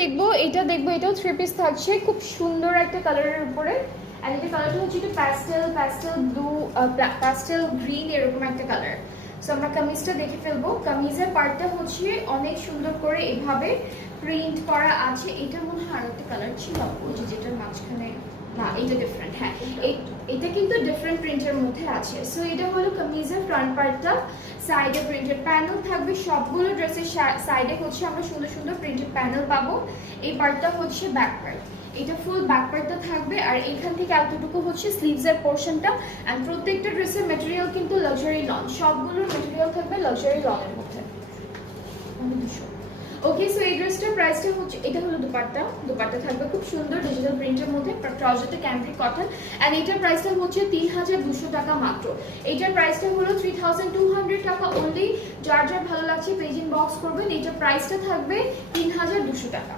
দেখবো এটাও 3 পিস থাকছে, খুব সুন্দর একটা কালারের উপরে। আর এটা কালারটা হচ্ছে একটু প্যাস্টেল ব্লু, প্যাস্টেল গ্রিন এরকম একটা কালার। সো আমরা কামিজটা দেখে ফেলবো। কামিজের পার্টটা হচ্ছে অনেক সুন্দর করে এভাবে প্রিন্ট করা আছে। এটা মনে হয় আরেকটা কালার ছিল, ওই যে যেটার মাঝখানে, না এটা ডিফারেন্ট। হ্যাঁ, এটা কিন্তু ডিফারেন্ট প্রিন্টের মধ্যে আছে। সো এটা হলো কামিজের ফ্রন্ট পার্টটা। সাইডে প্রিন্টেড প্যানেল থাকবে, সবগুলো ড্রেসের সাইডে হচ্ছে আমরা সুন্দর সুন্দর প্রিন্টেড প্যানেল পাবো। এই পার্টটা হচ্ছে ব্যাক পার্ট, এটা ফুল ব্যাক পার্টটা থাকবে। আর এখান থেকে এতটুকু হচ্ছে স্লিভসের পোর্শনটা। অ্যান্ড প্রত্যেকটা ড্রেসের ম্যাটেরিয়াল কিন্তু লাক্সারি লন, সবগুলোর ম্যাটেরিয়াল থাকবে লাক্সারি লনের মধ্যে। ওকে, সো এই ড্রেসটার প্রাইসটা হচ্ছে, এটা হলো দুপাট্টা থাকবে খুব সুন্দর ডিজিটাল প্রিন্টের মধ্যে, ট্রাউজারটা ক্যামব্রিক কটন। অ্যান্ড এটার প্রাইসটা হচ্ছে 3200 টাকা মাত্র। এটার প্রাইসটা হলো 3200 টাকা অনলি। যার যার ভালো লাগছে পেজ ইনবক্স করবেন। এটার প্রাইসটা থাকবে 3200 টাকা।